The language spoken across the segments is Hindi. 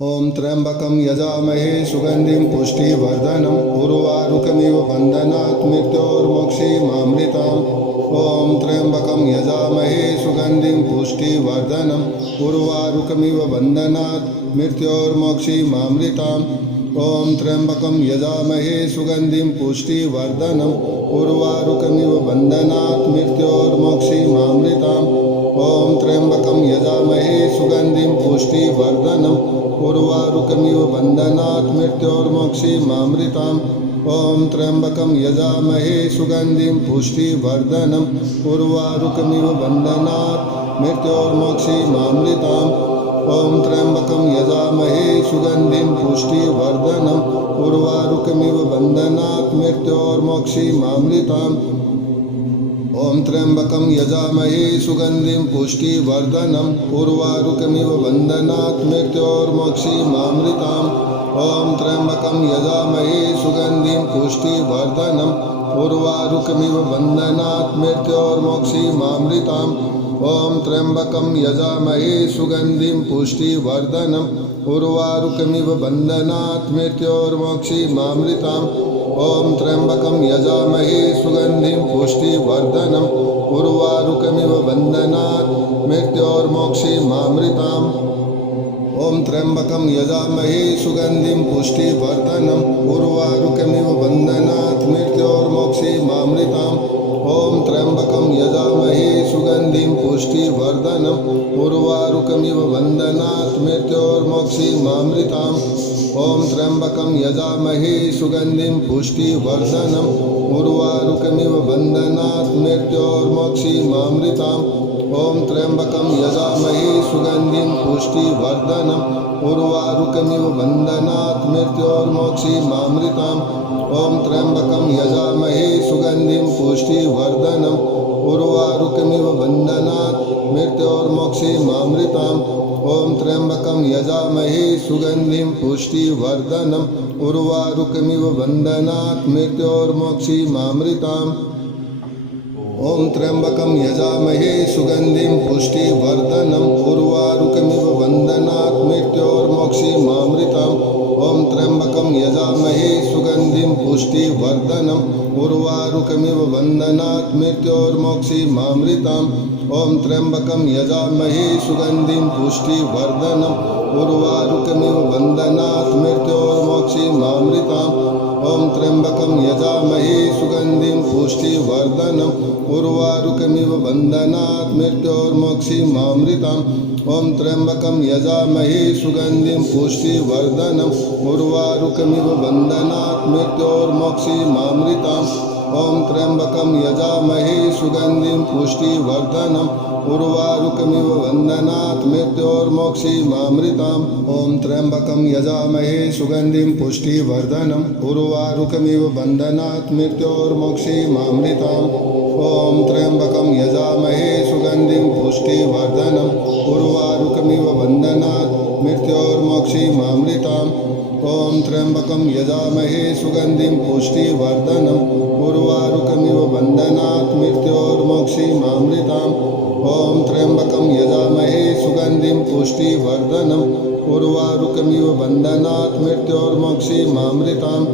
ओम त्र्यंबकं यजामहे सुगंधिं पुष्टिवर्धनम् उर्वारुकमिव बन्धनात् मृत्योर्मुक्षीमामृताम्। ओम त्र्यंबकं यजामहे सुगंधिं पुष्टिवर्धनम् उर्वारुकमिव बन्धनात् मृत्योर्मुक्षीमामृताम्। ओम त्र्यंबकं यजामहे सुगंधिं पुष्टिवर्धनम् उर्वारुकमिव बन्धनात् मृत्योर्मुक्षीमामृताम्। ओम त्र्यंबकं यजामहे सुगंधिं पुष्टिवर्धनम् उर्वारुकमिव बन्धनात् मृत्योर्मुक्षीमामृताम्। ओम त्र्यंबकं यजामहे सुगंधिं पुष्टिवर्धनम् उर्वारुकमिव बन्धनात् मृत्योर्मुक्षीमामृताम्। ओम त्र्यंबकं यजामहे सुगंधिं पुष्टिवर्धनम् उर्वारुकमिव बन्धनात् मृत्योर्मुक्षीमामृताम्। ओम त्र्यंबकं यजामहे सुगंधिं पुष्टिवर्धनम् उर्वारुकमिव बन्धनात् मृत्योर्मुक्षीमामृताम्। ओम त्र्यंबकं यजामहे सुगंधिं पुष्टिवर्धनम् उर्वारुकमिव बन्धनात् मृत्योर्मुक्षीमामृताम्। ओम त्र्यंबकं यजामहे सुगंधिं पुष्टिवर्धनम् उर्वारुकमिव बन्धनात् मृत्योर्मुक्षीमामृताम्। ओम त्र्यंबकं यजामहे सुगंधिं पुष्टिवर्धनम् उर्वारुकमिव बन्धनात् मृत्योर्मुक्षीमामृताम्। ओम त्र्यंबकं यजामहे सुगंधिं पुष्टिवर्धनम् उर्वारुकमिव बन्धनात् मृत्योर्मुक्षीमामृताम्। ओम त्र्यंबकं यजामहे सुगंधिं पुष्टिवर्धनम् उर्वारुकमिव बन्धनात् मृत्योर्मुक्षीमामृताम्। ओम त्र्यंबकं यजामहे सुगंधिं पुष्टिवर्धनम् उर्वारुकमिव बन्धनात् मृत्योर्मुक्षीमामृताम्। ओम त्र्यंबकं यजामहे सुगंधिं पुष्टिवर्धनम् उर्वारुकमिव बन्धनात् मृत्योर्मुक्षीमामृताम्। ओम त्र्यंबकं यजामहे सुगंधिं पुष्टिवर्धनम् उर्वारुकमिव बन्धनात् मृत्योर्मुक्षीमामृताम्। ओम त्र्यंबकं यजामहे सुगंधिं पुष्टिवर्धनम् उर्वारुकमिव बन्धनात् मृत्योर्मुक्षीमामृताम्। ओम त्र्यंबकं यजामहे सुगंधिं पुष्टिवर्धनम् उर्वारुकमिव बन्धनात् मृत्योर्मुक्षीमामृताम्। ओम त्र्यंबकं यजामहे सुगंधिं पुष्टिवर्धनम् उर्वारुकमिव बन्धनात् मृत्योर्मुक्षीमामृताम्। ओम त्र्यंबकं यजामहे सुगंधिं पुष्टिवर्धनम् उर्वारुकमिव बन्धनात् मृत्योर्मुक्षीमामृताम्। ओम त्र्यंबकं यजामहे सुगंधिं पुष्टिवर्धनम् उर्वारुकमिव बन्धनात् मृत्योर्मुक्षीमामृताम्। ओम त्र्यंबकं यजामहे सुगंधिं पुष्टिवर्धनम् उर्वारुकमिव बन्धनात् मृत्योर्मुक्षीमामृताम्। ओम त्र्यंबकं यजामहे सुगंधिं पुष्टिवर्धनम् उर्वारुकमिव बन्धनात् मृत्योर्मुक्षीमामृताम्। ओम त्र्यंबकं यजामहे सुगंधिं पुष्टिवर्धनम् उर्वारुकमिव बन्धनात् मृत्योर्मुक्षीमामृताम्। ओम त्र्यंबकं यजामहे सुगंधिं पुष्टिवर्धनम् उर्वारुकमिव बन्धनात् मृत्योर्मुक्षीमामृताम्। ओम त्र्यंबकं यजामहे सुगंधिं पुष्टिवर्धनम् उर्वारुकमिव बन्धनात् मृत्योर्मुक्षीमामृताम्। ओम त्र्यंबकं यजामहे सुगंधिं पुष्टिवर्धनम् उर्वारुकमिव बन्धनात् मृत्योर्मुक्षीमामृताम्।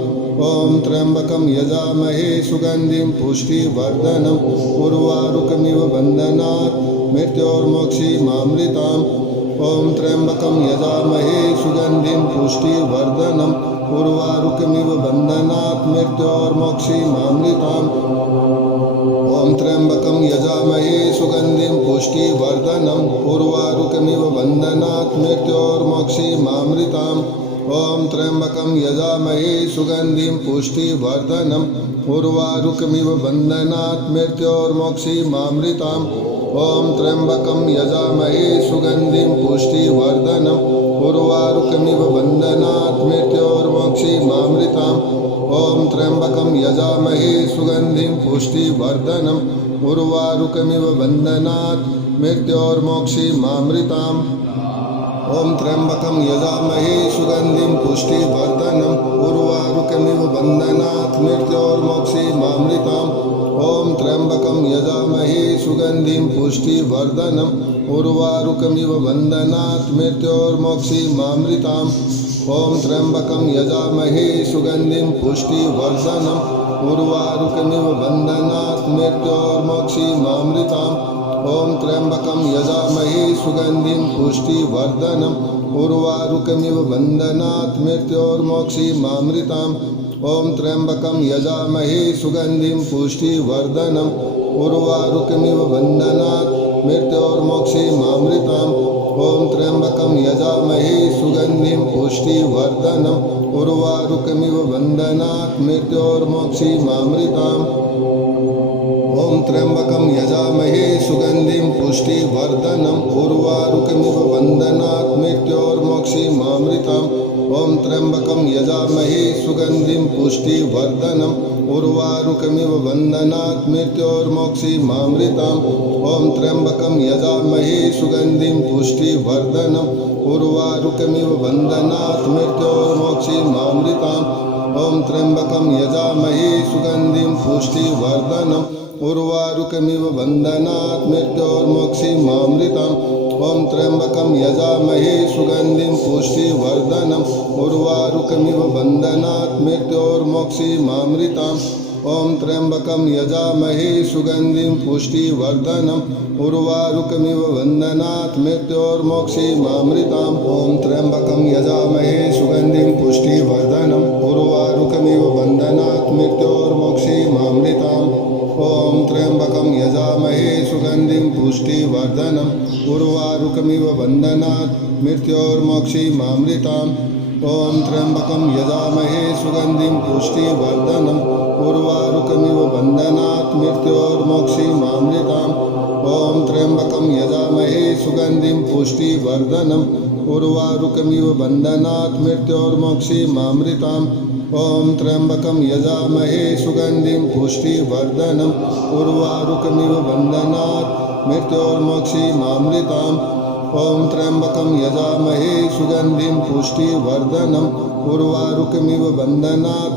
ओम त्र्यंबकं यजामहे सुगंधिं पुष्टिवर्धनम् उर्वारुकमिव बन्धनात् मृत्योर्मुक्षीमामृताम्। ओम त्र्यंबकं यजामहे सुगंधिं पुष्टिवर्धनम् उर्वारुकमिव बन्धनात् मृत्योर्मुक्षीमामृताम्। ओम त्र्यंबकं यजामहे सुगंधिं पुष्टिवर्धनम् उर्वारुकमिव बन्धनात् मृत्योर्मुक्षीमामृताम्। ओम त्र्यंबकं यजामहे सुगंधिं पुष्टिवर्धनम् उर्वारुकमिव बन्धनात् मृत्योर्मुक्षीमामृताम्। ओम त्र्यंबकं यजामहे सुगंधिं पुष्टिवर्धनम् उर्वारुकमिव बन्धनात् मृत्योर्मुक्षीमामृताम्। ओम त्र्यंबकं यजामहे सुगंधिं पुष्टिवर्धनम् उर्वारुकमिव बन्धनात् मृत्योर्मुक्षीमामृताम्। ओम त्र्यंबकं यजामहे सुगंधिं पुष्टिवर्धनम् उर्वारुकमिव बन्धनात् मृत्योर्मुक्षीमामृताम्। ॐ त्र्यम्बकं यजामहे सुगन्धिं पुष्टिवर्धनम् उर्वारुकमिव बन्धनात् मृत्योर्मोक्षीमामृताम् ॐ त्र्यम्बकं यजामहे सुगन्धिं पुष्टिवर्धनम् उर्वारुकमिव बन्धनात् मृत्योर्मोक्षीमामृताम् ॐ त्र्यम्बकं यजामहे सुगन्धिं पुष्टिवर्धनम् उर्वारुकमिव बन्धनात् मृत्योर्मोक्षीमामृताम् ॐ त्र्यम्बकं यजामहे सुगन्धिं पुष्टिवर्धनम् उर्वारुकमिव बन्धनात् मृत्योर्मोक्षीमामृताम् ॐ त्र्यम्बकं यजामहे सुगन्धिं पुष्टिवर्धनम् उर्वारुकमिव बन्धनात् मृत्योर्मोक्षीमामृताम् ॐ त्र्यम्बकं यजामहे सुगन्धिं पुष्टिवर्धनम् उर्वारुकमिव बन्धनात् मृत्योर्मोक्षीमामृताम् ॐ त्र्यम्बकं यजामहे सुगन्धिं पुष्टिवर्धनम् उर्वारुकमिव बन्धनात् मृत्योर्मोक्षीमामृताम् ॐ त्र्यम्बकं यजामहे सुगन्धिं पुष्टिवर्धनम् उर्वारुकमिव बन्धनात् मृत्योर्मोक्षीमामृताम् ॐ त्र्यम्बकं यजामहे सुगन्धिं पुष्टिवर्धनम् उर्वारुकमिव बन्धनात् मृत्योर्मोक्षीमामृताम् ॐ त्र्यम्बकं यजामहे सुगन्धिं पुष्टिवर्धनम् उर्वारुकमिव बन्धनात् मृत्योर्मोक्षीमामृताम् ॐ त्र्यम्बकं यजामहे सुगन्धिं पुष्टिवर्धनम् उर्वारुकमिव बन्धनात् मृत्योर्मोक्षीमामृताम् ॐ त्र्यम्बकं यजामहे सुगन्धिं पुष्टिवर्धनम् उर्वारुकमिव बन्धनात् मृत्योर्मोक्षीमामृताम् ॐ त्र्यम्बकं यजामहे सुगन्धिं पुष्टिवर्धनम् उर्वारुकमिव बन्धनात् मृत्योर्मोक्षीमामृताम् ॐ त्र्यम्बकं यजामहे सुगन्धिं पुष्टिवर्धनम् उर्वारुकमिव बन्धनात् मृत्योर्मोक्षीमामृताम् ॐ त्र्यम्बकं यजामहे सुगन्धिं पुष्टिवर्धनम् उर्वारुकमिव बन्धनात् मृत्योर्मोक्षीमामृताम् ॐ त्र्यम्बकं यजामहे सुगन्धिं पुष्टिवर्धनम् उर्वारुकमिव बन्धनात् मृत्योर्मोक्षीमामृताम् ॐ त्र्यम्बकं यजामहे सुगन्धिं पुष्टिवर्धनम् उर्वारुकमिव बन्धनात्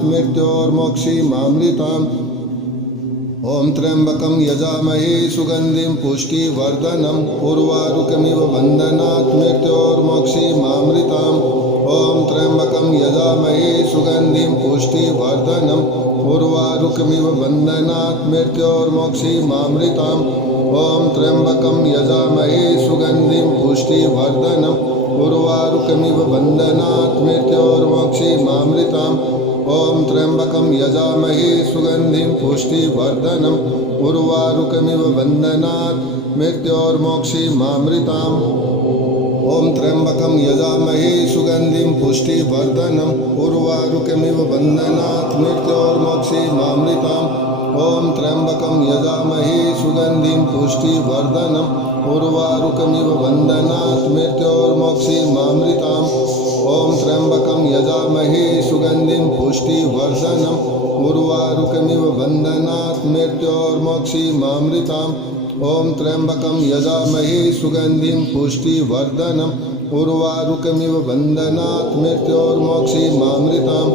मृत्योर्मोक्षीमामृताम् ॐ त्र्यम्बकं यजामहे सुगन्धिं पुष्टिवर्धनम् उर्वारुकमिव बन्धनात् मृत्योर्मोक्षीमामृताम् ॐ त्र्यम्बकं यजामहे सुगन्धिं पुष्टिवर्धनम् उर्वारुकमिव बन्धनात् मृत्योर्मोक्षीमामृताम् ॐ त्र्यम्बकं यजामहे सुगन्धिं पुष्टिवर्धनम् उर्वारुकमिव बन्धनात् मृत्योर्मोक्षीमामृताम् ॐ त्र्यम्बकं यजामहे सुगन्धिं पुष्टिवर्धनम् उर्वारुकमिव बन्धनात् मृत्योर्मोक्षीमामृताम् ॐ त्र्यम्बकं यजामहे सुगन्धिं पुष्टिवर्धनम् उर्वारुकमिव बन्धनात् मृत्योर्मोक्षीमामृताम् ॐ त्र्यम्बकं यजामहे सुगन्धिं पुष्टिवर्धनम् उर्वारुकमिव बन्धनात् मृत्योर्मोक्षीमामृताम् ॐ त्र्यम्बकं यजामहे सुगन्धिं पुष्टिवर्धनम् उर्वारुकमिव बन्धनात् मृत्योर्मोक्षीमामृताम् ॐ त्र्यम्बकं यजामहे सुगन्धिं पुष्टिवर्धनम् उर्वारुकमिव बन्धनात् मृत्योर्मोक्षीमामृताम्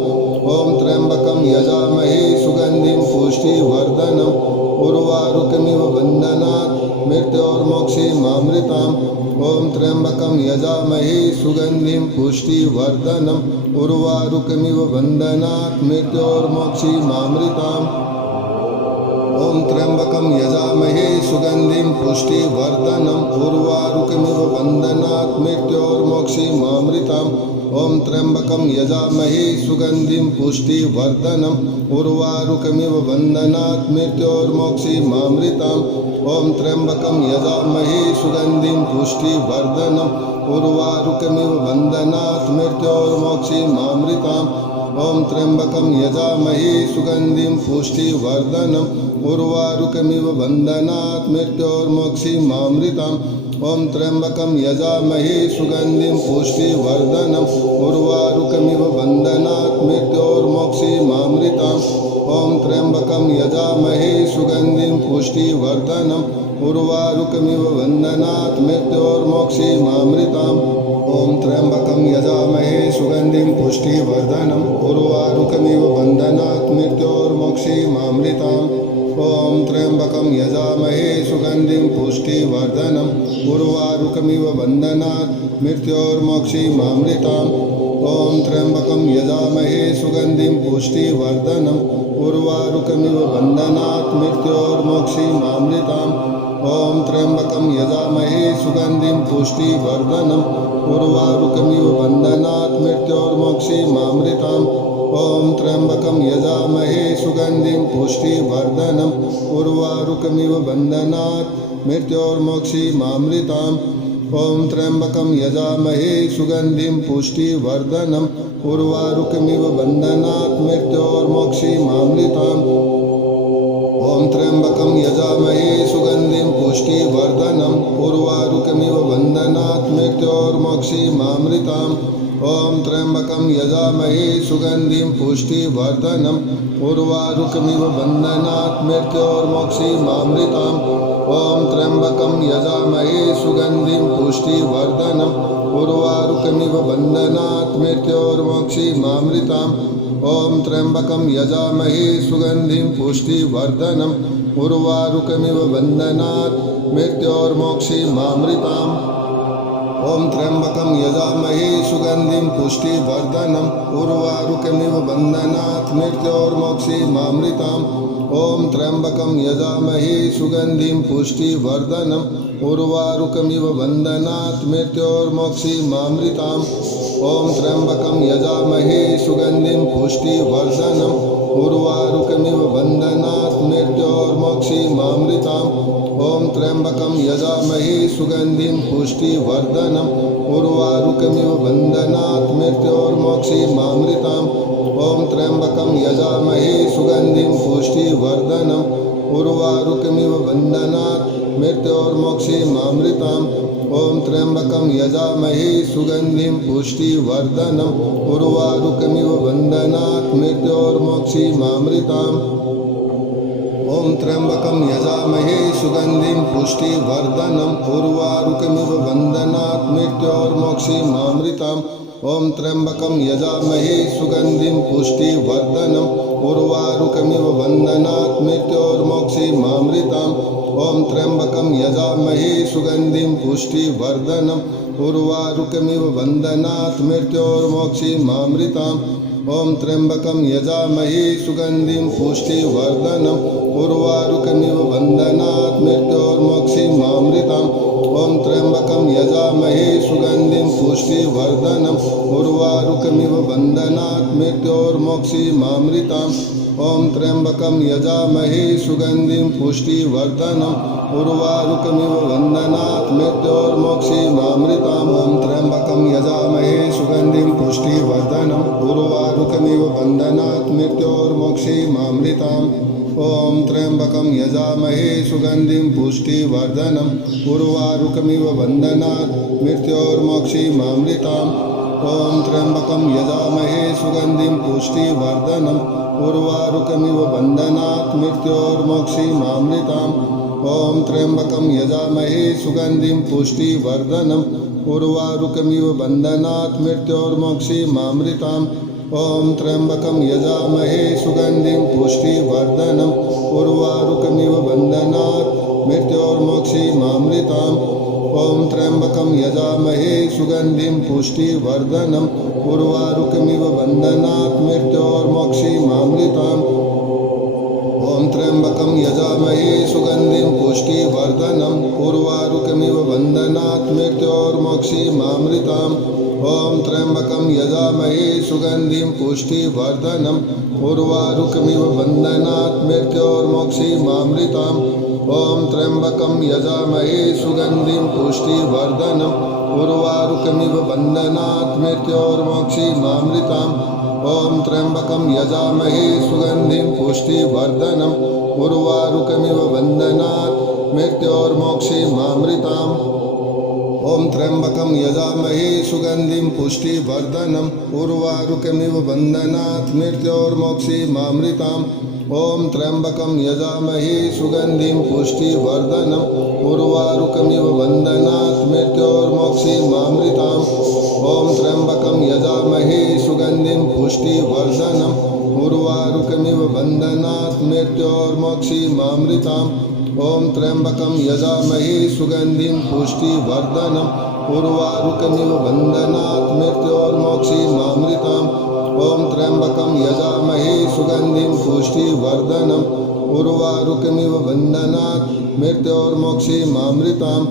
ॐ त्र्यम्बकं यजामहे सुगन्धिं पुष्टिवर्धनम् उर्वारुकमिव बन्धनात् मृत्योर्मोक्षीमामृताम् ॐ त्र्यम्बकं यजामहे सुगन्धिं पुष्टिवर्धनम् उर्वारुकमिव बन्धनात् मृत्योर्मोक्षीमामृताम् ॐ त्र्यम्बकं यजामहे सुगन्धिं पुष्टिवर्धनम् उर्वारुकमिव बन्धनात् मृत्योर्मोक्षीमामृताम् ॐ त्र्यम्बकं यजामहे सुगन्धिं पुष्टिवर्धनम् उर्वारुकमिव बन्धनात् मृत्योर्मोक्षीमामृताम् ॐ त्र्यम्बकं यजामहे सुगन्धिं पुष्टिवर्धनम् उर्वारुकमिव बन्धनात् मृत्योर्मोक्षीमामृताम् ॐ त्र्यम्बकं यजामहे सुगन्धिं पुष्टिवर्धनम् उर्वारुकमिव बन्धनात् मृत्योर्मोक्षीमामृताम् ॐ त्र्यम्बकं यजामहे सुगन्धिं पुष्टिवर्धनम् उर्वारुकमिव बन्धनात् मृत्योर्मोक्षीमामृताम् ॐ त्र्यम्बकं यजामहे सुगन्धिं पुष्टिवर्धनम् उर्वारुकमिव बन्धनात् मृत्योर्मोक्षीमामृताम् ॐ त्र्यम्बकं यजामहे सुगन्धिं पुष्टिवर्धनम् उर्वारुकमिव बन्धनात् मृत्योर्मोक्षीमामृताम् ॐ त्र्यम्बकं यजामहे सुगन्धिं पुष्टिवर्धनम् उर्वारुकमिव बन्धनात् मृत्योर्मोक्षीमामृताम् ॐ त्र्यम्बकं यजामहे सुगन्धिं पुष्टिवर्धनम् उर्वारुकमिव बन्धनात् मृत्योर्मोक्षीमामृताम् ॐ त्र्यम्बकं यजामहे सुगन्धिं पुष्टिवर्धनम् उर्वारुकमिव बन्धनात् मृत्योर्मोक्षीमामृताम् ॐ त्र्यम्बकं यजामहे सुगन्धिं पुष्टिवर्धनम् उर्वारुकमिव बन्धनात् मृत्योर्मोक्षीमामृताम् ॐ त्र्यम्बकं यजामहे सुगन्धिं पुष्टिवर्धनम् उर्वारुकमिव बन्धनात् मृत्योर्मोक्षीमामृताम् ॐ त्र्यम्बकं यजामहे सुगन्धिं पुष्टिवर्धनम् उर्वारुकमिव बन्धनात् मृत्योर्मोक्षीमामृताम् ॐ त्र्यम्बकं यजामहे सुगन्धिं पुष्टिवर्धनम् उर्वारुकमिव बन्धनात् मृत्योर्मोक्षीमामृताम् ॐ त्र्यम्बकं यजामहे सुगन्धिं पुष्टिवर्धनम् उर्वारुकमिव बन्धनात् मृत्योर्मोक्षीमामृताम् ॐ त्र्यम्बकं यजामहे सुगन्धिं पुष्टिवर्धनम् उर्वारुकमिव बन्धनात् मृत्योर्मोक्षीमामृताम् ॐ त्र्यम्बकं यजामहे सुगन्धिं पुष्टिवर्धनम् उर्वारुकमिव बन्धनात् मृत्योर्मोक्षीमामृताम् ॐ त्र्यम्बकं यजामहे सुगन्धिं पुष्टिवर्धनम् उर्वारुकमिव बन्धनात् मृत्योर्मोक्षीमामृताम् ॐ त्र्यम्बकं यजामहे सुगन्धिं पुष्टिवर्धनम् उर्वारुकमिव बन्धनात् मृत्योर्मोक्षीमामृताम् ॐ त्र्यम्बकं यजामहे सुगन्धिं पुष्टिवर्धनम् उर्वारुकमिव बन्धनात् मृत्योर्मोक्षीमामृताम् ॐ त्र्यम्बकं यजामहे सुगन्धिं पुष्टिवर्धनम् उर्वारुकमिव बन्धनात् मृत्योर्मोक्षीमामृताम् ॐ त्र्यम्बकं यजामहे सुगन्धिं पुष्टिवर्धनम् उर्वारुकमिव बन्धनात् मृत्योर्मोक्षीमामृताम् ॐ त्र्यम्बकं यजामहे सुगन्धिं पुष्टिवर्धनम् उर्वारुकमिव बन्धनात् मृत्योर्मोक्षीमामृताम् ॐ त्र्यम्बकं यजामहे सुगन्धिं पुष्टिवर्धनम् उर्वारुकमिव बन्धनात् मृत्योर्मोक्षीमामृताम् ॐ त्र्यम्बकं यजामहे सुगन्धिं पुष्टिवर्धनम् उर्वारुकमिव बन्धनात् मृत्योर्मोक्षीमामृताम् ॐ त्र्यम्बकं यजामहे सुगन्धिं पुष्टिवर्धनम् उर्वारुकमिव बन्धनात् मृत्योर्मोक्षीमामृताम् ॐ त्र्यम्बकं यजामहे सुगन्धिं पुष्टिवर्धनम् उर्वारुकमिव बन्धनात् मृत्योर्मोक्षीमामृताम् ॐ त्र्यम्बकं यजामहे सुगन्धिं पुष्टिवर्धनम् उर्वारुकमिव बन्धनात् मृत्योर्मोक्षीमामृताम् ॐ त्र्यम्बकं यजामहे सुगन्धिं पुष्टिवर्धनम् उर्वारुकमिव बन्धनात् मृत्योर्मोक्षीमामृताम् ॐ त्र्यम्बकं यजामहे सुगन्धिं पुष्टिवर्धनम् उर्वारुकमिव बन्धनात् मृत्योर्मोक्षीमामृताम् ॐ त्र्यम्बकं यजामहे सुगन्धिं पुष्टिवर्धनम् उर्वारुकमिव बन्धनात् मृत्योर्मोक्षीमामृताम् ॐ त्र्यम्बकं यजामहे सुगन्धिं पुष्टिवर्धनम् उर्वारुकमिव बन्धनात् मृत्योर्मोक्षीमामृताम् ॐ त्र्यम्बकं यजामहे सुगन्धिं पुष्टिवर्धनम् उर्वारुकमिव बन्धनात् मृत्योर्मोक्षीमामृताम् ॐ त्र्यम्बकं यजामहे सुगन्धिं पुष्टिवर्धनम् उर्वारुकमिव बन्धनात् मृत्योर्मोक्षीमामृताम् ॐ त्र्यम्बकं यजामहे सुगन्धिं पुष्टिवर्धनम् उर्वारुकमिव बन्धनात् मृत्योर्मोक्षीमामृताम् ॐ त्र्यम्बकं यजामहे सुगन्धिं पुष्टिवर्धनम् उर्वारुकमिव बन्धनात् मृत्योर्मोक्षीमामृताम् ॐ त्र्यम्बकं यजामहे सुगन्धिं पुष्टिवर्धनम् उर्वारुकमिव बन्धनात् मृत्योर्मोक्षीमामृताम् ॐ त्र्यम्बकं यजामहे सुगन्धिं पुष्टिवर्धनम् उर्वारुकमिव बन्धनात् मृत्योर्मोक्षीमामृताम् ॐ त्र्यम्बकं यजामहे सुगन्धिं पुष्टिवर्धनम् उर्वारुकमिव बन्धनात् मृत्योर्मोक्षीमामृताम् ॐ त्र्यम्बकं यजामहे सुगन्धिं पुष्टिवर्धनम् उर्वारुकमिव बन्धनात् मृत्योर्मोक्षीमामृताम् ॐ त्र्यम्बकं यजामहे सुगन्धिं पुष्टिवर्धनम् उर्वारुकमिव बन्धनात् मृत्योर्मोक्षीमामृताम् ॐ त्र्यम्बकं यजामहे सुगन्धिं पुष्टिवर्धनम् उर्वारुकमिव बन्धनात् मृत्योर्मोक्षीमामृताम् ॐ त्र्यम्बकं यजामहे सुगन्धिं पुष्टिवर्धनम् उर्वारुकमिव बन्धनात् मृत्योर्मोक्षीमामृताम्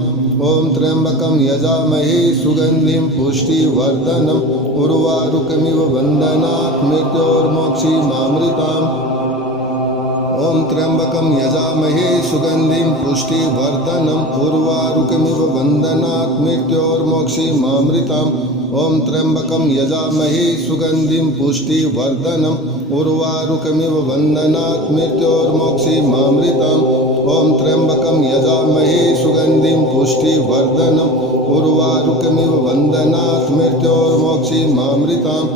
ॐ त्र्यम्बकं यजामहे सुगन्धिं पुष्टिवर्धनम् उर्वारुकमिव बन्धनात् मृत्योर्मोक्षीमामृताम् ॐ त्र्यम्बकं यजामहे सुगन्धिं पुष्टिवर्धनम् उर्वारुकमिव बन्धनात् मृत्योर्मोक्षीमामृताम् ॐ त्र्यम्बकं यजामहे सुगन्धिं पुष्टिवर्धनम् उर्वारुकमिव बन्धनात् मृत्योर्मोक्षीमामृताम् ॐ त्र्यम्बकं यजामहे सुगन्धिं पुष्टिवर्धनम् उर्वारुकमिव बन्धनात् मृत्योर्मोक्षीमामृताम्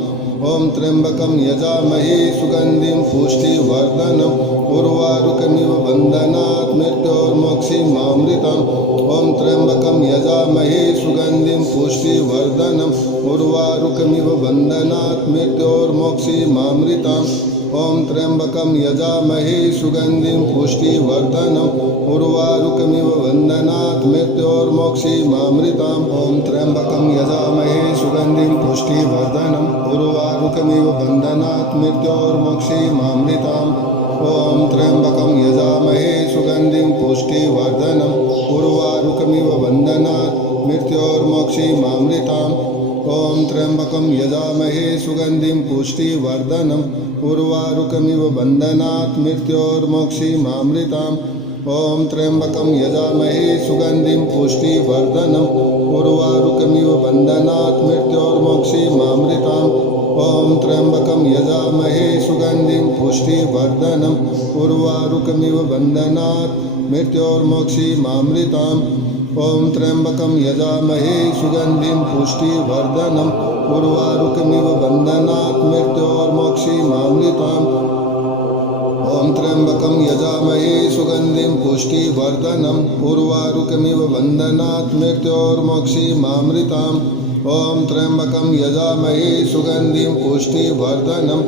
ॐ त्र्यम्बकं यजामहे सुगन्धिं पुष्टिवर्धनम् उर्वारुकमिव बन्धनात् मृत्योर्मोक्षीमामृताम् ॐ त्र्यम्बकं यजामहे सुगन्धिं पुष्टिवर्धनम् उर्वारुकमिव बन्धनात् मृत्योर्मोक्षीमामृताम् ॐ त्र्यम्बकं यजामहे सुगन्धिं पुष्टिवर्धनम् उर्वारुकमिव बन्धनात् मृत्योर्मोक्षीमामृताम् ॐ त्र्यम्बकं यजामहे सुगन्धिं पुष्टिवर्धनम् उर्वारुकमिव बन्धनात् मृत्योर्मोक्षीमामृताम् ॐ त्र्यम्बकं यजामहे सुगन्धिं पुष्टिवर्धनम् उर्वारुकमिव बन्धनात् मृत्योर्मोक्षीमामृताम् ॐ त्र्यम्बकं यजामहे सुगन्धिं पुष्टिवर्धनम् उर्वारुकमिव बन्धनात् मृत्योर्मोक्षीमामृताम् ॐ त्र्यम्बकं यजामहे सुगन्धिं पुष्टिवर्धनम् उर्वारुकमिव बन्धनात् मृत्योर्मोक्षीमामृताम् ॐ त्र्यम्बकं यजामहे सुगन्धिं पुष्टिवर्धनम् उर्वारुकमिव बन्धनात् मृत्योर्मोक्षीमामृताम् ॐ त्र्यम्बकं यजामहे सुगन्धिं पुष्टिवर्धनम् उर्वारुकमिव बन्धनात् मृत्योर्मोक्षीमामृताम् ॐ त्र्यम्बकं यजामहे सुगन्धिं पुष्टिवर्धनम् उर्वारुकमिव बन्धनात् मृत्योर्मोक्षीमामृताम् ॐ त्र्यम्बकं यजामहे सुगन्धिं पुष्टिवर्धनम्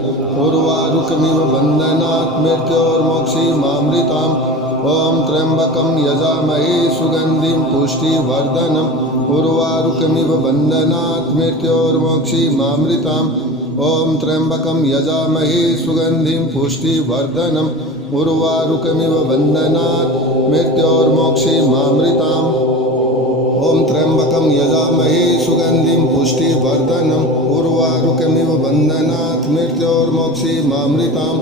उर्वारुकमिव बन्धनात् मृत्योर्मोक्षीमामृताम् ॐ त्र्यम्बकं यजामहे सुगन्धिं पुष्टिवर्धनम् उर्वारुकमिव बन्धनात् मृत्योर्मोक्षीमामृताम् ॐ त्र्यम्बकं यजामहे सुगन्धिं पुष्टिवर्धनम् उर्वारुकमिव बन्धनात् मृत्योर्मोक्षीमामृताम्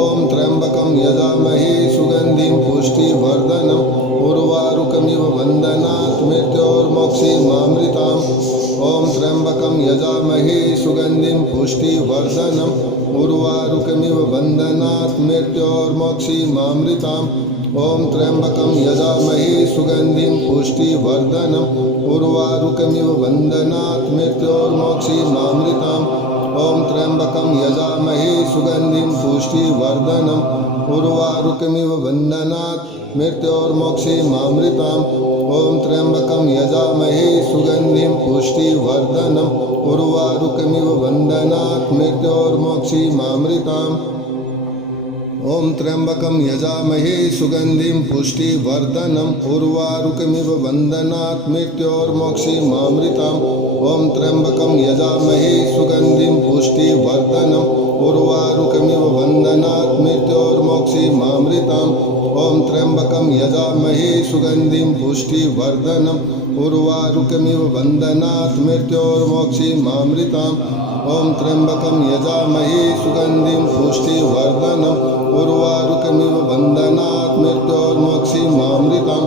ॐ त्र्यम्बकं यजामहे सुगन्धिं पुष्टिवर्धनम् उर्वारुकमिव बन्धनात् मृत्योर्मोक्षीमामृताम् ॐ त्र्यम्बकं यजामहे सुगन्धिं पुष्टिवर्धनम् उर्वारुकमिव बन्धनात् मृत्योर्मोक्षीमामृताम् ॐ त्र्यम्बकं यजामहे सुगन्धिं पुष्टिवर्धनम् उर्वारुकमिव बन्धनात् मृत्योर्मोक्षीमामृताम् ॐ त्र्यम्बकं यजामहे सुगन्धिं पुष्टिवर्धनम् उर्वारुकमिव बन्धनात् मृत्योर्मोक्षीमामृताम् ॐ त्र्यम्बकं यजामहे सुगन्धिं पुष्टिवर्धनम् उर्वारुकमिव बन्धनात् मृत्योर्मोक्षीमामृताम् ॐ त्र्यम्बकं यजामहे सुगन्धिं पुष्टिवर्धनम् उर्वारुकमिव बन्धनात् मृत्योर्मोक्षीमामृताम् ॐ त्र्यम्बकं यजामहे सुगन्धिं पुष्टिवर्धनम् उर्वारुकमिव बन्धनात् मृत्योर्मोक्षीमामृताम् ॐ त्र्यम्बकं यजामहे सुगन्धिं पुष्टिवर्धनम् उर्वारुकमिव बन्धनात् मृत्योर्मोक्षीमामृताम् ॐ त्र्यम्बकं यजामहे सुगन्धिं पुष्टिवर्धनम् उर्वारुकमिव बन्धनात् मृत्योर्मोक्षीमामृताम् ॐ त्र्यम्बकं यजामहे सुगन्धिं पुष्टिवर्धनम् उर्वारुकमिव बन्धनात् मृत्योर्मोक्षीमामृताम्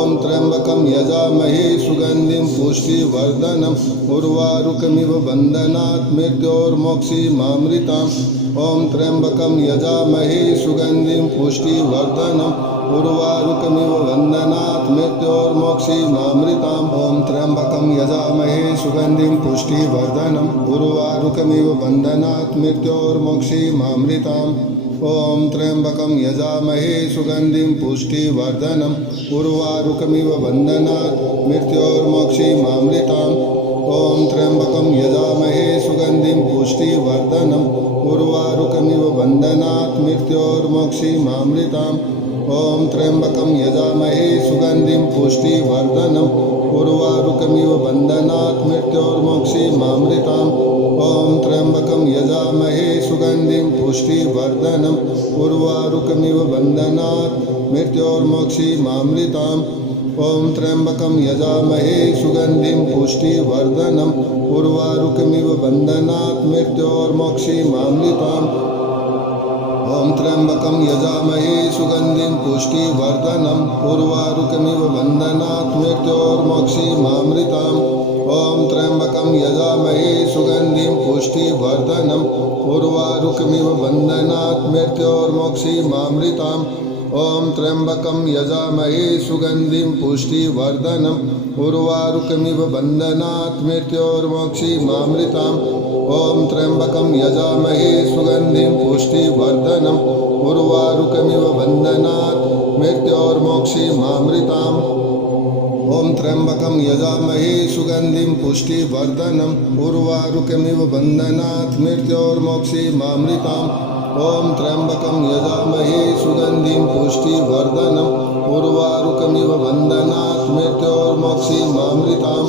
ॐ त्र्यम्बकं यजामहे सुगन्धिं पुष्टिवर्धनम् उर्वारुकमिव बन्धनात् मृत्योर्मोक्षीमामृताम् ॐ त्र्यम्बकं यजामहे सुगन्धिं पुष्टिवर्धनम् उर्वारुकमिव बन्धनात् मृत्योर्मोक्षीमामृताम् ॐ त्र्यम्बकं यजामहे सुगन्धिं पुष्टिवर्धनम् उर्वारुकमिव बन्धनात् मृत्योर्मोक्षीमामृताम् ॐ त्र्यम्बकं यजामहे सुगन्धिं पुष्टिवर्धनम् उर्वारुकमिव बन्धनात् मृत्योर्मोक्षीमामृताम् ॐ त्र्यम्बकं यजामहे सुगन्धिं पुष्टिवर्धनम् उर्वारुकमिव बन्धनात् मृत्योर्मोक्षीमामृताम् ॐ त्र्यम्बकं यजामहे सुगन्धिं पुष्टिवर्धनम् उर्वारुकमिव बन्धनात् मृत्योर्मोक्षीमामृताम् ॐ त्र्यम्बकं यजामहे सुगन्धिं पुष्टिवर्धनम् उर्वारुकमिव बन्धनात् मृत्योर्मोक्षीमामृताम् ॐ त्र्यम्बकं यजामहे सुगन्धिं पुष्टिवर्धनम् उर्वारुकमिव बन्धनात् मृत्योर्मोक्षीमामृताम् ॐ त्र्यम्बकं यजामहे सुगन्धिं पुष्टिवर्धनम् उर्वारुकमिव बन्धनात् मृत्योर्मोक्षीमामृताम् ॐ त्र्यम्बकं यजामहे सुगन्धिं पुष्टिवर्धनम् उर्वारुकमिव बन्धनात् मृत्योर्मोक्षीमामृताम् ॐ त्र्यम्बकं यजामहे सुगन्धिं पुष्टिवर्धनम् उर्वारुकमिव बन्धनात् मृत्योर्मोक्षीमामृताम् ॐ त्र्यम्बकं यजामहे सुगन्धिं पुष्टिवर्धनम् उर्वारुकमिव बन्धनात् मृत्योर्मोक्षीमामृताम् ॐ त्र्यम्बकं यजामहे सुगन्धिं पुष्टिवर्धनम् उर्वारुकमिव बन्धनात् मृत्योर्मोक्षीमामृताम् ॐ त्र्यम्बकं यजामहे सुगन्धिं पुष्टिवर्धनम् उर्वारुकमिव बन्धनात् मृत्योर्मोक्षीमामृताम्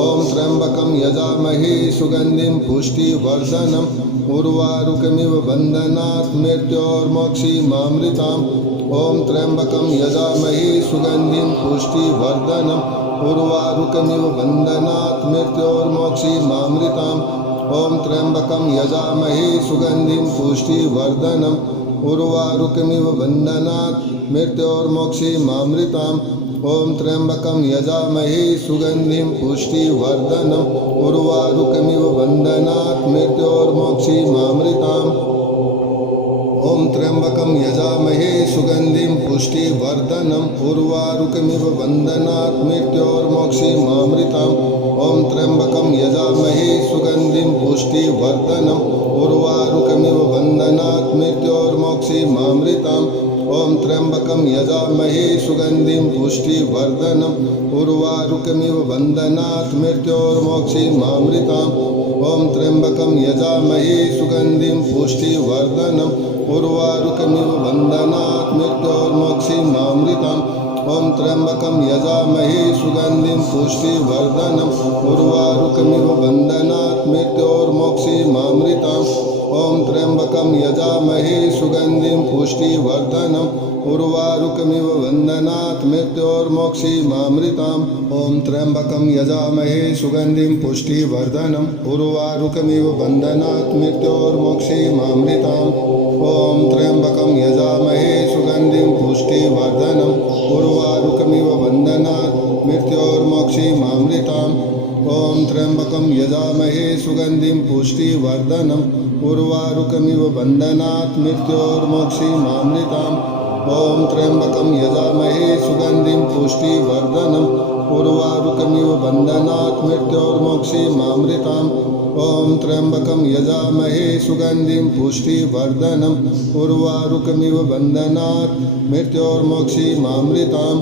ॐ त्र्यम्बकं यजामहे सुगन्धिं पुष्टिवर्धनम् उर्वारुकमिव बन्धनात् मृत्योर्मोक्षीमामृताम् ॐ त्र्यम्बकं यजामहे सुगन्धिं पुष्टिवर्धनम् उर्वारुकमिव बन्धनात् मृत्योर्मोक्षीमामृताम् ॐ त्र्यम्बकं यजामहे सुगन्धिं पुष्टिवर्धनम् उर्वारुकमिव बन्धनात् मृत्योर्मोक्षीमामृताम् ॐ त्र्यम्बकं यजामहे सुगन्धिं पुष्टिवर्धनम् उर्वारुकमिव बन्धनात् मृत्योर्मोक्षीमामृताम् ॐ त्र्यम्बकं यजामहे सुगन्धिं पुष्टिवर्धनम् उर्वारुकमिव बन्धनात् मृत्योर्मोक्षीमामृताम् ॐ त्र्यम्बकं यजामहे सुगन्धिं पुष्टिवर्धनम् उर्वारुकमिव बन्धनात् मृत्योर्मोक्षीमामृताम् ॐ त्र्यम्बकं यजामहे सुगन्धिं पुष्टिवर्धनम् उर्वारुकमिव बन्धनात् मृत्योर्मोक्षीमामृताम् ॐ त्र्यम्बकं यजामहे सुगन्धिं पुष्टिवर्धनम् उर्वारुकमिव बन्धनात् मृत्योर्मोक्षीमामृताम् ॐ त्र्यम्बकं यजामहे सुगन्धिं पुष्टिवर्धनम् उर्वारुकमिव बन्धनात् मृत्योर्मोक्षीमामृताम् ॐ त्र्यम्बकं यजामहे सुगन्धिं पुष्टिवर्धनम् उर्वारुकमिव बन्धनात् मृत्योर्मोक्षीमामृताम् ॐ त्र्यम्बकं यजामहे सुगन्धिं पुष्टिवर्धनम् उर्वारुकमिव बन्धनात् मृत्योर्मोक्षीमामृताम् ॐ त्र्यम्बकं यजामहे सुगन्धिं पुष्टिवर्धनम् उर्वारुकमिव बन्धनात् मृत्योर्मोक्षीमामृताम् ॐ त्र्यम्बकं यजामहे सुगन्धिं पुष्टिवर्धनम् उर्वारुकमिव बन्धनात् मृत्योर्मोक्षीमामृताम् ॐ त्र्यम्बकं यजामहे सुगन्धिं पुष्टिवर्धनम् उर्वारुकमिव बन्धनात् मृत्योर्मोक्षीमामृताम् ॐ त्र्यम्बकं यजामहे सुगन्धिं पुष्टिवर्धनम् उर्वारुकमिव बन्धनात् मृत्योर्मोक्षीमामृताम्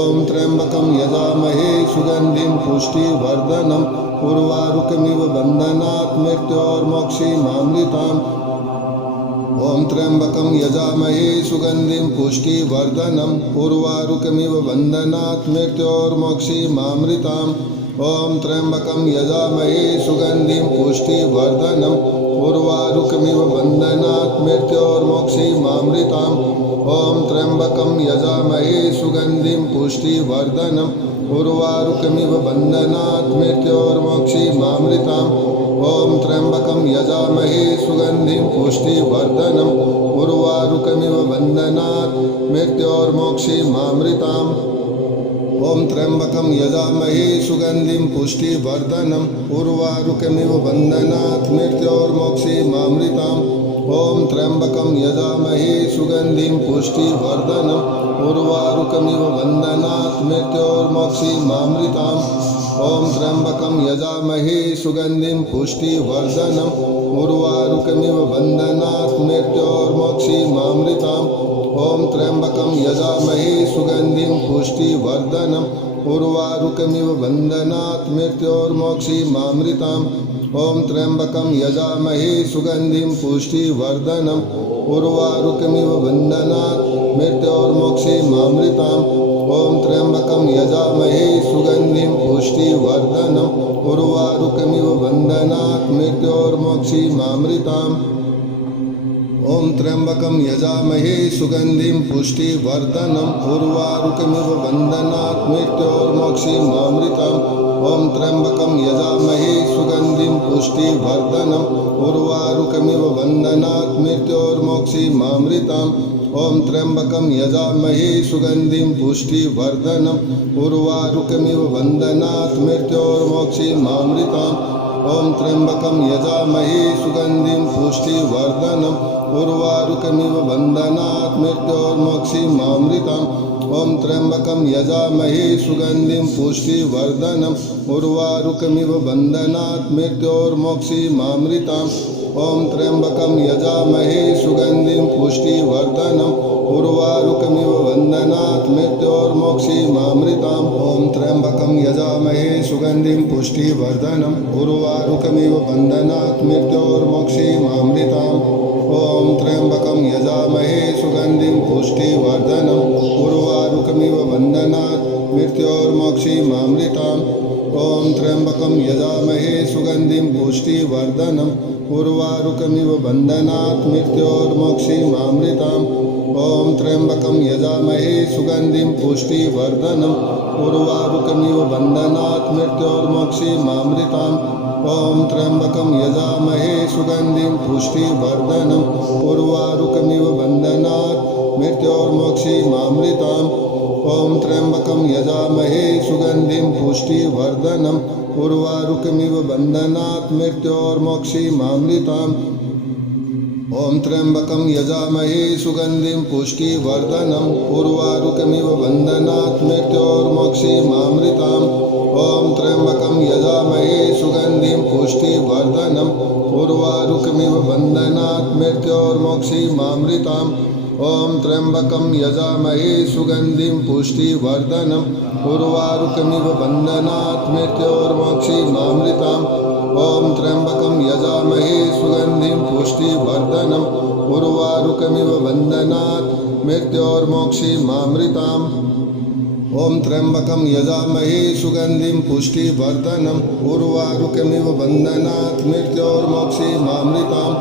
ॐ त्र्यम्बकं यजामहे सुगन्धिं पुष्टिवर्धनम् उर्वारुकमिव बन्धनात् मृत्योर्मोक्षीमामृताम् ॐ त्र्यम्बकं यजामहे सुगन्धिं पुष्टिवर्धनम् उर्वारुकमिव बन्धनात् मृत्योर्मोक्षीमामृताम् ॐ त्र्यम्बकं यजामहे सुगन्धिं पुष्टिवर्धनम् उर्वारुकमिव बन्धनात् मृत्योर्मोक्षीमामृताम् ॐ त्र्यम्बकं यजामहे सुगन्धिं पुष्टिवर्धनम् उर्वारुकमिव बन्धनात् मृत्योर्मोक्षीमामृताम् ॐ त्र्यम्बकं यजामहे सुगन्धिं पुष्टिवर्धनम् उर्वारुकमिव बन्धनात् मृत्योर्मोक्षीमामृताम् ॐ त्र्यम्बकं यजामहे सुगन्धिं पुष्टिवर्धनम् उर्वारुकमिव बन्धनात् मृत्योर्मोक्षीमामृताम् ॐ त्र्यम्बकं यजामहे सुगन्धिं पुष्टिवर्धनम् उर्वारुकमिव बन्धनात् मृत्योर्मोक्षीमामृताम् ॐ त्र्यम्बकं यजामहे सुगन्धिं पुष्टिवर्धनम् उर्वारुकमिव बन्धनात् मृत्योर्मोक्षीमामृताम् ॐ त्र्यम्बकं यजामहे सुगन्धिं पुष्टिवर्धनम् उर्वारुकमिव बन्धनात् मृत्योर्मोक्षीमामृताम् ॐ त्र्यम्बकं यजामहे सुगन्धिं पुष्टिवर्धनम् उर्वारुकमिव बन्धनात् मृत्योर्मोक्षीमामृताम् ॐ त्र्यम्बकं यजामहे सुगन्धिं पुष्टिवर्धनम् उर्वारुकमिव बन्धनात् मृत्योर्मोक्षीमामृताम् ॐ त्र्यम्बकं यजामहे सुगन्धिं पुष्टिवर्धनम् उर्वारुकमिव बन्धनात् मृत्योर्मोक्षीमामृताम् ॐ त्र्यम्बकं यजामहे सुगन्धिं पुष्टिवर्धनम् उर्वारुकमिव बन्धनात् मृत्योर्मोक्षीमामृताम् ॐ त्र्यम्बकं यजामहे सुगन्धिं पुष्टिवर्धनम् उर्वारुकमिव बन्धनात् मृत्योर्मोक्षीमामृताम् ॐ त्र्यम्बकं यजामहे सुगन्धिं पुष्टिवर्धनम् उर्वारुकमिव बन्धनात् मृत्योर्मोक्षीमामृताम् ॐ त्र्यम्बकं यजामहे सुगन्धिं पुष्टिवर्धनम् उर्वारुकमिव बन्धनात् मृत्योर्मोक्षीमामृताम् ॐ त्र्यम्बकं यजामहे सुगन्धिं पुष्टिवर्धनम् उर्वारुकमिव बन्धनात् मृत्योर्मोक्षीमामृताम् ॐ त्र्यम्बकं यजामहे सुगन्धिं पुष्टिवर्धनम् उर्वारुकमिव बन्धनात् मृत्योर्मोक्षीमामृताम् ॐ त्र्यम्बकं यजामहे सुगन्धिं पुष्टिवर्धनम् उर्वारुकमिव बन्धनात् मृत्योर्मोक्षीमामृताम् ॐ त्र्यम्बकं यजामहे सुगन्धिं पुष्टिवर्धनम् उर्वारुकमिव बन्धनात् मृत्योर्मोक्षीमामृताम् ॐ त्र्यम्बकं यजामहे सुगन्धिं पुष्टिवर्धनम् उर्वारुकमिव बन्धनात् मृत्योर्मोक्षीमामृताम् ॐ त्र्यम्बकं यजामहे सुगन्धिं पुष्टिवर्धनम् उर्वारुकमिव बन्धनात् मृत्योर्मोक्षीमामृताम् ॐ त्र्यम्बकं यजामहे सुगन्धिं पुष्टिवर्धनम् उर्वारुकमिव बन्धनात् मृत्योर्मोक्षीमामृताम् ॐ त्र्यम्बकं यजामहे सुगन्धिं पुष्टिवर्धनम् उर्वारुकमिव बन्धनात् मृत्योर्मोक्षीमामृताम् ॐ त्र्यम्बकं यजामहे सुगन्धिं पुष्टिवर्धनम् उर्वारुकमिव बन्धनात् मृत्योर्मोक्षीमामृताम् ॐ त्र्यम्बकं यजामहे सुगन्धिं पुष्टिवर्धनम् उर्वारुकमिव बन्धनात् मृत्योर्मोक्षीमामृताम् ॐ त्र्यम्बकं यजामहे सुगन्धिं पुष्टिवर्धनम् उर्वारुकमिव बन्धनात् मृत्योर्मोक्षीमामृताम् ॐ त्र्यम्बकं यजामहे सुगन्धिं पुष्टिवर्धनम् उर्वारुकमिव बन्धनात् मृत्योर्मोक्षीमामृताम्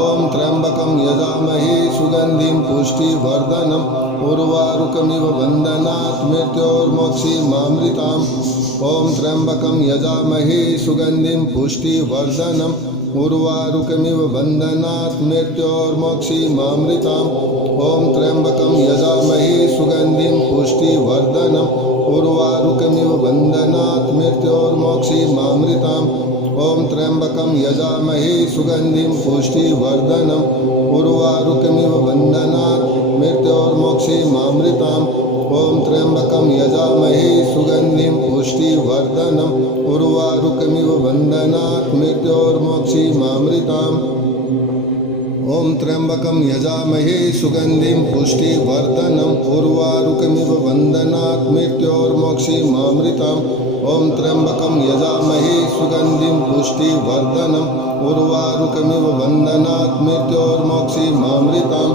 ॐ त्र्यम्बकं यजामहे सुगन्धिं पुष्टिवर्धनम् उर्वारुकमिव बन्धनात् मृत्योर्मोक्षीमामृताम् ॐ त्र्यम्बकं यजामहे सुगन्धिं पुष्टिवर्धनम् उर्वारुकमिव बन्धनात् मृत्योर्मोक्षीमामृताम् ॐ त्र्यम्बकं यजामहे सुगन्धिं पुष्टिवर्धनम् उर्वारुकमिव बन्धनात् मृत्योर्मोक्षीमामृताम् ॐ त्र्यम्बकं यजामहे सुगन्धिं पुष्टिवर्धनम् उर्वारुकमिव बन्धनात् मृत्योर्मोक्षीमामृताम् ॐ त्र्यम्बकं यजामहे सुगन्धिं पुष्टिवर्धनम् उर्वारुकमिव बन्धनात् मृत्योर्मोक्षीमामृताम् ॐ त्र्यम्बकं यजामहे सुगन्धिं पुष्टिवर्धनम् उर्वारुकमिव बन्धनात् मृत्योर्मोक्षीमामृताम् ॐ त्र्यम्बकं यजामहे सुगन्धिं पुष्टिवर्धनम् उर्वारुकमिव बन्धनात् मृत्योर्मोक्षीमामृताम्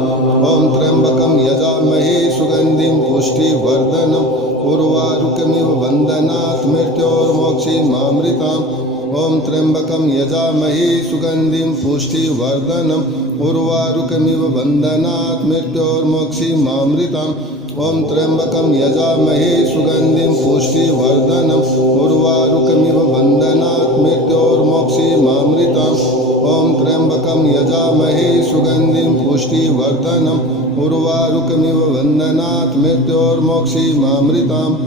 ॐ त्र्यम्बकं यजामहे सुगन्धिं पुष्टिवर्धनम् उर्वारुकमिव बन्धनात् मृत्योर्मोक्षीमामृताम् ॐ त्र्यम्बकं यजामहे सुगन्धिं पुष्टिवर्धनम् उर्वारुकमिव बन्धनात् मृत्योर्मोक्षीमामृताम् ॐ त्र्यम्बकं यजामहे सुगन्धिं पुष्टिवर्धनम् उर्वारुकमिव बन्धनात् मृत्योर्मोक्षीमामृताम् ॐ त्र्यम्बकं यजामहे सुगन्धिं पुष्टिवर्धनम् उर्वारुकमिव बन्धनात् मृत्योर्मोक्षीमामृताम्